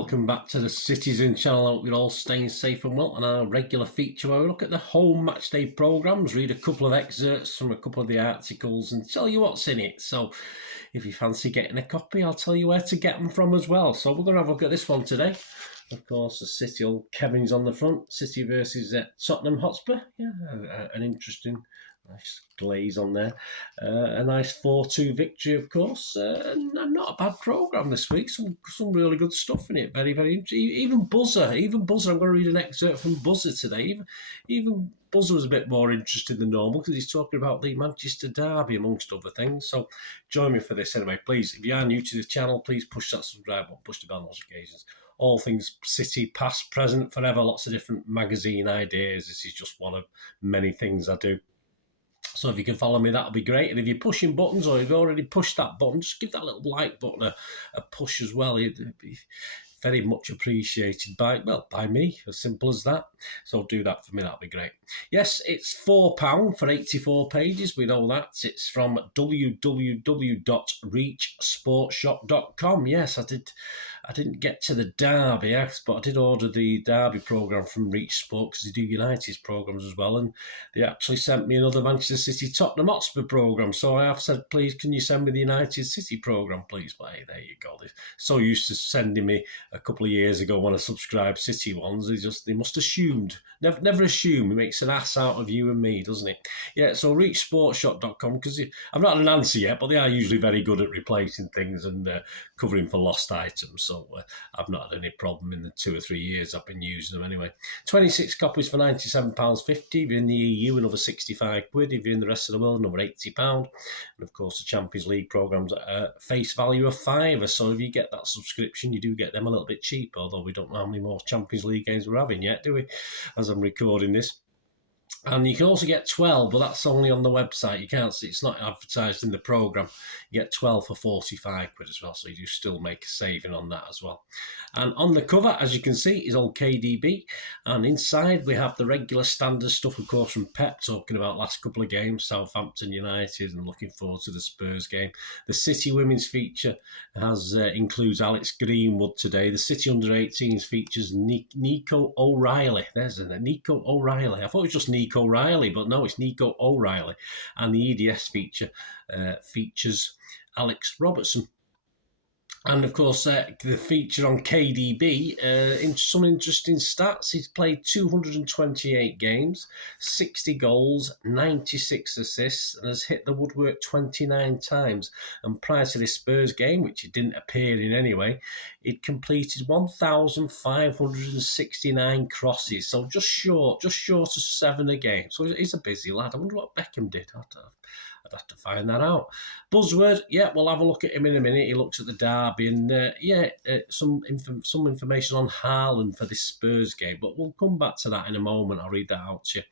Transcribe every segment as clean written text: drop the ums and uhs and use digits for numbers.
welcome back to the Citizen channel. I hope you're all staying safe and well, and our regular feature where we look at the home matchday programmes, read a couple of excerpts from a couple of the articles and tell you what's in it. So if you fancy getting a copy, I'll tell you where to get them from as well. So we're going to have a look at this one today. Of course, the City, old Kevin's on the front. City versus Tottenham Hotspur. Yeah, an interesting, nice glaze on there. A nice 4-2 victory, of course. And not a bad programme this week. Some really good stuff in it. Very, very interesting. Even Buzzer. I'm going to read an excerpt from Buzzer today. Even Buzzer was a bit more interested than normal because he's talking about the Manchester derby, amongst other things. So join me for this anyway. Please, if you are new to the channel, please push that subscribe button, push the bell notifications. All things City, past, present, forever, lots of different magazine ideas. This is just one of many things I do. So if you can follow me, that'll be great. And if you're pushing buttons or you've already pushed that button, just give that little like button a push as well. It'd be very much appreciated by me, as simple as that. So do that for me, that'll be great. Yes, it's £4 for 84 pages. We know that. It's from www.reachsportshop.com. Yes, I didn't get to the derby, but I did order the derby programme from Reach Sport because they do United's programmes as well, and they actually sent me another Manchester City Tottenham Hotspur programme. So I have said, please, can you send me the United City programme, please? But hey, there you go. They're so used to sending me a couple of years ago when I subscribed City ones, they must assumed. Never assume. It makes an ass out of you and me, doesn't it? Yeah, so reachsportshop.com, because I've not had an answer yet, but they are usually very good at replacing things and covering for lost items. So I've not had any problem in the 2 or 3 years I've been using them anyway. 26 copies for £97.50. If you're in the EU, another 65 quid. If you're in the rest of the world, another £80. And of course, the Champions League programmes at face value of £5. So if you get that subscription, you do get them a little bit cheaper, although we don't know how many more Champions League games we're having yet, do we, as I'm recording this. And you can also get 12, but that's only on the website. You can't see, it's not advertised in the programme. You get 12 for 45 quid as well, so you do still make a saving on that as well. And on the cover, as you can see, is old KDB. And inside, we have the regular standard stuff, of course, from Peps, talking about last couple of games, Southampton United, and looking forward to the Spurs game. The City women's feature includes Alex Greenwood today. The City under-18s features Nico O'Reilly. There's Nico O'Reilly. I thought it was just Nico O'Reilly, but no, it's Nico O'Reilly. And the EDS feature features Alex Robertson. And of course, the feature on KDB, in some interesting stats, he's played 228 games, 60 goals, 96 assists, and has hit the woodwork 29 times. And prior to this Spurs game, which he didn't appear in anyway, he'd completed 1,569 crosses, so just short of 7 a game. So he's a busy lad. I wonder what Beckham did. I'd have to find that out. Buzzword, yeah, we'll have a look at him in a minute. He looks at the derby and, some information on Haaland for this Spurs game, but we'll come back to that in a moment. I'll read that out to you.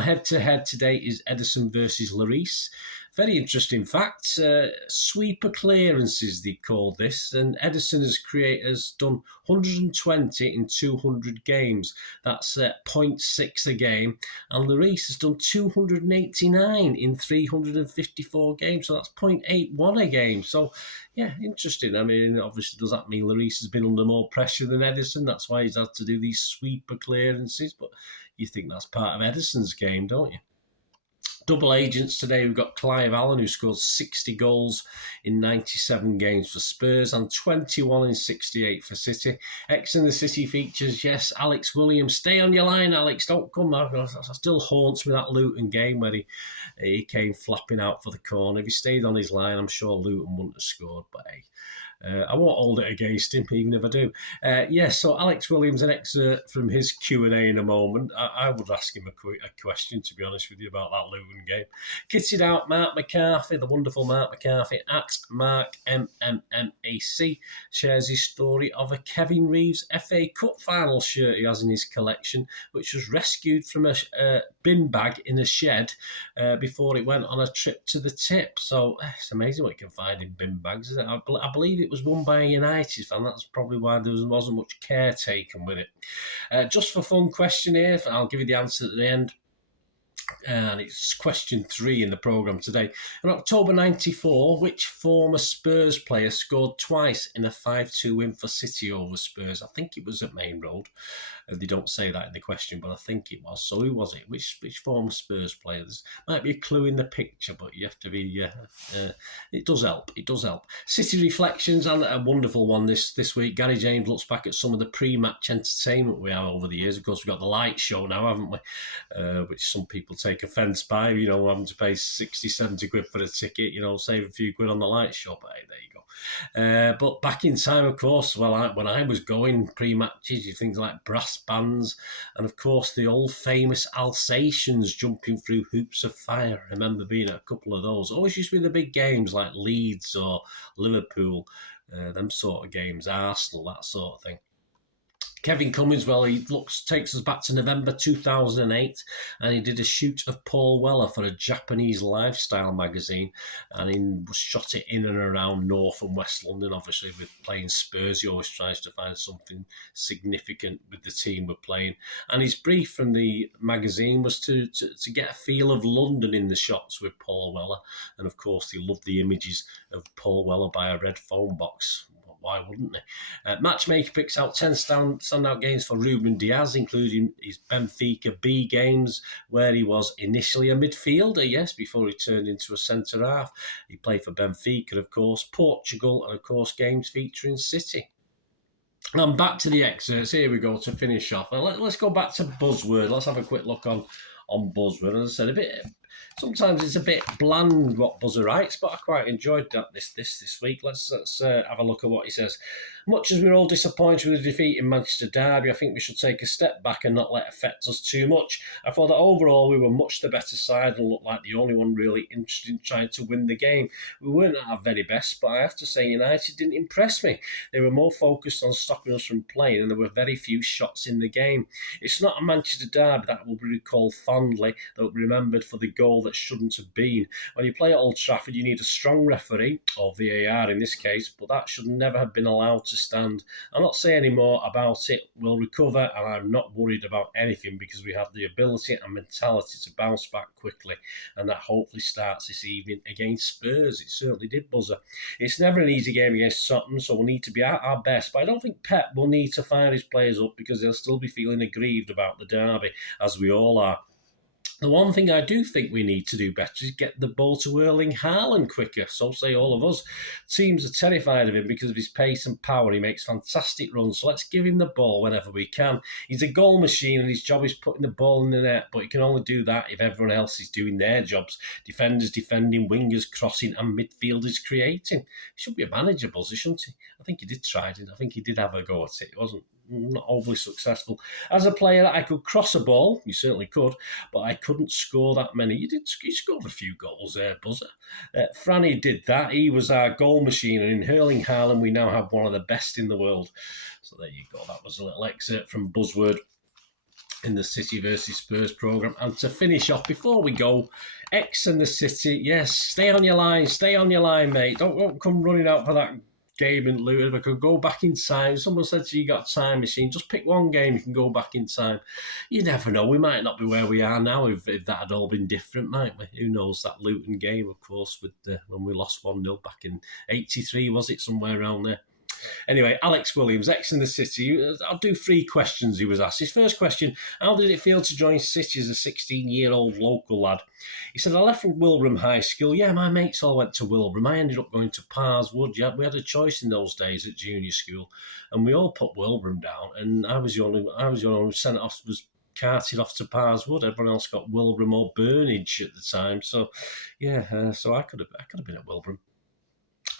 Head-to-head today is Ederson versus Lloris. Very interesting facts. Sweeper clearances, they call this, and Ederson has done 120 in 200 games. That's 0.6 a game, and Lloris has done 289 in 354 games, so that's 0.81 a game. So, yeah, interesting. I mean, obviously, does that mean Lloris has been under more pressure than Ederson? That's why he's had to do these sweeper clearances, but you think that's part of Ederson's game, don't you? Double agents today, we've got Clive Allen, who scored 60 goals in 97 games for Spurs and 21 in 68 for City. X in the City features, yes, Alex Williams. Stay on your line, Alex. Don't come now. That still haunts me, that Luton game where he came flapping out for the corner. If he stayed on his line, I'm sure Luton wouldn't have scored, but hey. I won't hold it against him, even if I do. So Alex Williams, an excerpt from his Q&A in a moment. I would ask him a question, to be honest with you, about that Luton game. Kitted out Marc McCarthy, the wonderful Marc McCarthy, at Marc MMMAC, shares his story of a Kevin Reeves FA Cup final shirt he has in his collection, which was rescued from a bin bag in a shed before it went on a trip to the tip. So it's amazing what you can find in bin bags, isn't it? I believe it was won by a United fan. That's probably why there wasn't much care taken with it. Just for fun question here, I'll give you the answer at the end. And it's question 3 in the programme today. In October 94, which former Spurs player scored twice in a 5-2 win for City over Spurs? I think it was at Main Road. They don't say that in the question, but I think it was. So who was it? Which former Spurs player? There might be a clue in the picture, but you have to be... it does help. It does help. City reflections, and a wonderful one this week. Gary James looks back at some of the pre-match entertainment we have over the years. Of course, we've got the light show now, haven't we? Which some people take offence by, having to pay 60, 70 quid for a ticket, save a few quid on the light show. But hey, there you go. But back in time, of course, when I was going pre-matches, you things like brass bands, and of course the old famous Alsatians jumping through hoops of fire. I remember being at a couple of those. Always used to be the big games like Leeds or Liverpool, them sort of games, Arsenal, that sort of thing. Kevin Cummins, he takes us back to November 2008, and he did a shoot of Paul Weller for a Japanese lifestyle magazine, and he shot it in and around North and West London. Obviously, with playing Spurs, he always tries to find something significant with the team we're playing. And his brief from the magazine was to get a feel of London in the shots with Paul Weller, and of course, he loved the images of Paul Weller by a red phone box. Why wouldn't they? Matchmaker picks out 10 standout games for Ruben Diaz, including his Benfica B games, where he was initially a midfielder, yes, before he turned into a centre-half. He played for Benfica, of course, Portugal, and, of course, games featuring City. And back to the excerpts. Here we go to finish off. Let's go back to Buzzword. Let's have a quick look on Buzzword. As I said, sometimes it's a bit bland what Buzzer writes, but I quite enjoyed that this week. Let's have a look at what he says. Much as we're all disappointed with the defeat in Manchester Derby, I think we should take a step back and not let it affect us too much. I thought that overall we were much the better side and looked like the only one really interested in trying to win the game. We weren't at our very best, but I have to say United didn't impress me. They were more focused on stopping us from playing, and there were very few shots in the game. It's not a Manchester Derby that will be recalled fondly, that will be remembered for the goal that shouldn't have been. When you play at Old Trafford, you need a strong referee, or VAR in this case, but that should never have been allowed to stand. I'll not say any more about it. We'll recover, and I'm not worried about anything because we have the ability and mentality to bounce back quickly, and that hopefully starts this evening against Spurs. It certainly did, Buzzer. It's never an easy game against Tottenham, so we'll need to be at our best, but I don't think Pep will need to fire his players up because they'll still be feeling aggrieved about the derby, as we all are. The one thing I do think we need to do better is get the ball to Erling Haaland quicker. So say all of us. Teams are terrified of him because of his pace and power. He makes fantastic runs. So let's give him the ball whenever we can. He's a goal machine and his job is putting the ball in the net. But he can only do that if everyone else is doing their jobs. Defenders defending, wingers crossing and midfielders creating. He should be a manager, Buzzer, shouldn't he? I think he did try it. I think he did have a go at it. It wasn't not overly successful. As a player, I could cross a ball. You certainly could, but I couldn't score that many. You scored a few goals there, Buzzer. Franny did that. He was our goal machine, and in Erling Haaland, we now have one of the best in the world. So there you go. That was a little excerpt from Buzzword in the City vs Spurs programme. And to finish off, before we go, X and the City, yes, stay on your line, mate. Don't come running out for that game in Luton. If I could go back in time, someone said to you, you got a time machine, just pick one game, you can go back in time. You never know, we might not be where we are now if that had all been different, might we? Who knows? That Luton game, of course, with when we lost 1-0 back in 83, was it? Somewhere around there. Anyway, Alex Williams, X in the City. I'll do 3 questions he was asked. His first question, how did it feel to join City as a 16-year-old local lad? He said, I left from Wilbraham High School. Yeah, my mates all went to Wilbraham. I ended up going to Parswood. Yeah, we had a choice in those days at junior school, and we all put Wilbraham down, and I was the only one who sent it off, was carted off to Parswood. Everyone else got Wilbraham or Burnage at the time. So, yeah, so I could have been at Wilbraham.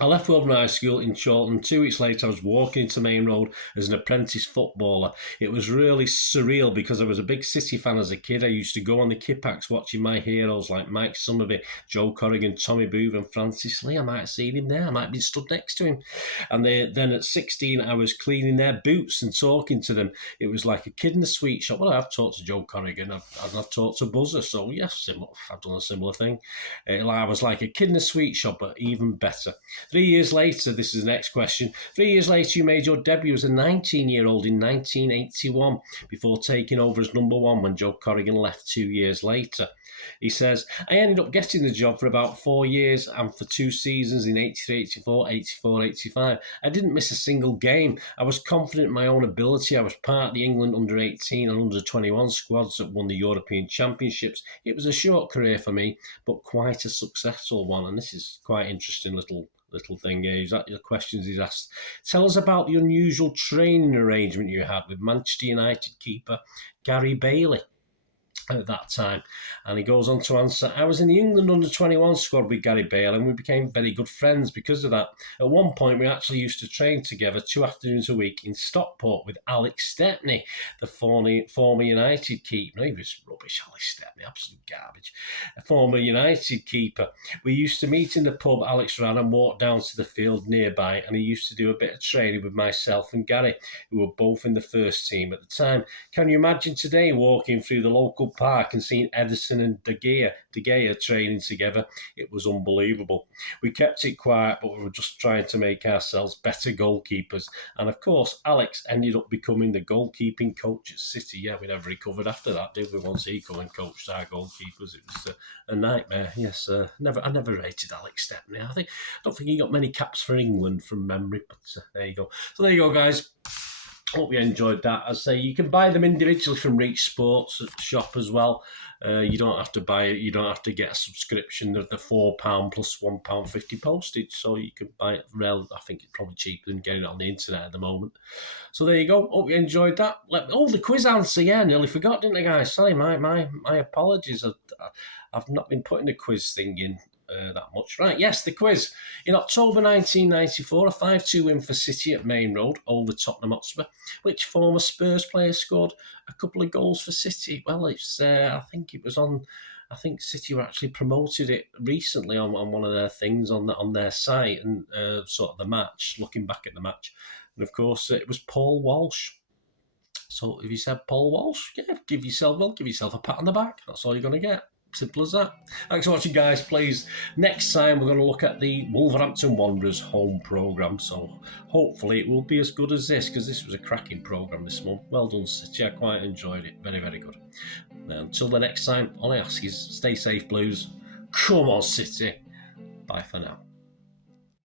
I left Wilbraham High School in Chorlton. 2 weeks later, I was walking into Main Road as an apprentice footballer. It was really surreal because I was a big City fan as a kid. I used to go on the Kippax watching my heroes like Mike Summerby, Joe Corrigan, Tommy Booth and Francis Lee. I might have seen him there. I might have been stood next to him. And then at 16, I was cleaning their boots and talking to them. It was like a kid in a sweet shop. Well, I've talked to Joe Corrigan. I've talked to Buzzer. So, yes, I've done a similar thing. I was like a kid in a sweet shop, but even better. 3 years later, this is the next question. 3 years later, you made your debut as a 19-year-old in 1981 before taking over as number one when Joe Corrigan left 2 years later. He says, I ended up getting the job for about 4 years and for 2 seasons in 83, 84, 84, 85. I didn't miss a single game. I was confident in my own ability. I was part of the England under-18 and under-21 squads that won the European Championships. It was a short career for me, but quite a successful one. And this is quite interesting little thing here. The questions he's asked. Tell us about the unusual training arrangement you had with Manchester United keeper Gary Bailey at that time. And he goes on to answer, I was in the England under-21 squad with Gary Bale and we became very good friends because of that. At one point, we actually used to train together 2 afternoons a week in Stockport with Alex Stepney, the former United keeper. No, he was rubbish, Alex Stepney, absolute garbage. A former United keeper. We used to meet in the pub Alex ran and walk down to the field nearby, and he used to do a bit of training with myself and Gary, who were both in the first team at the time. Can you imagine today walking through the local park and seeing Edison and De Gea training together? It was unbelievable. We kept it quiet, but we were just trying to make ourselves better goalkeepers. And of course, Alex ended up becoming the goalkeeping coach at City. Yeah, we never recovered after that, did we? Once he come and coached our goalkeepers, it was a nightmare. Yes, I never rated Alex Stepney. I don't think he got many caps for England from memory, but there you go. So there you go, guys. Hope you enjoyed that. As I say, you can buy them individually from Reach Sports at the shop as well. You don't have to buy it. You don't have to get a subscription. They're the £4 plus £1.50 postage. So you can buy it. I think it's probably cheaper than getting it on the internet at the moment. So there you go. Hope you enjoyed that. The quiz answer. Yeah, nearly forgot, didn't I, guys? Sorry, my apologies. I've not been putting the quiz thing in that much. Right, yes, the quiz. In October 1994, a 5-2 win for City at Main Road over Tottenham Hotspur. Which former Spurs player scored a couple of goals for City? Well, it's I think City were actually promoted it recently on one of their things on their site and sort of the match, looking back at the match. And of course, it was Paul Walsh. So if you said Paul Walsh, yeah, give yourself a pat on the back. That's all you're going to get. Simple as that. Thanks for watching, guys. Please, next time we're going to look at the Wolverhampton Wanderers home programme. So hopefully it will be as good as this, because this was a cracking programme this month. Well done, City. I quite enjoyed it. Very, very good. Now, until the next time, all I ask is stay safe, Blues. Come on, City. Bye for now.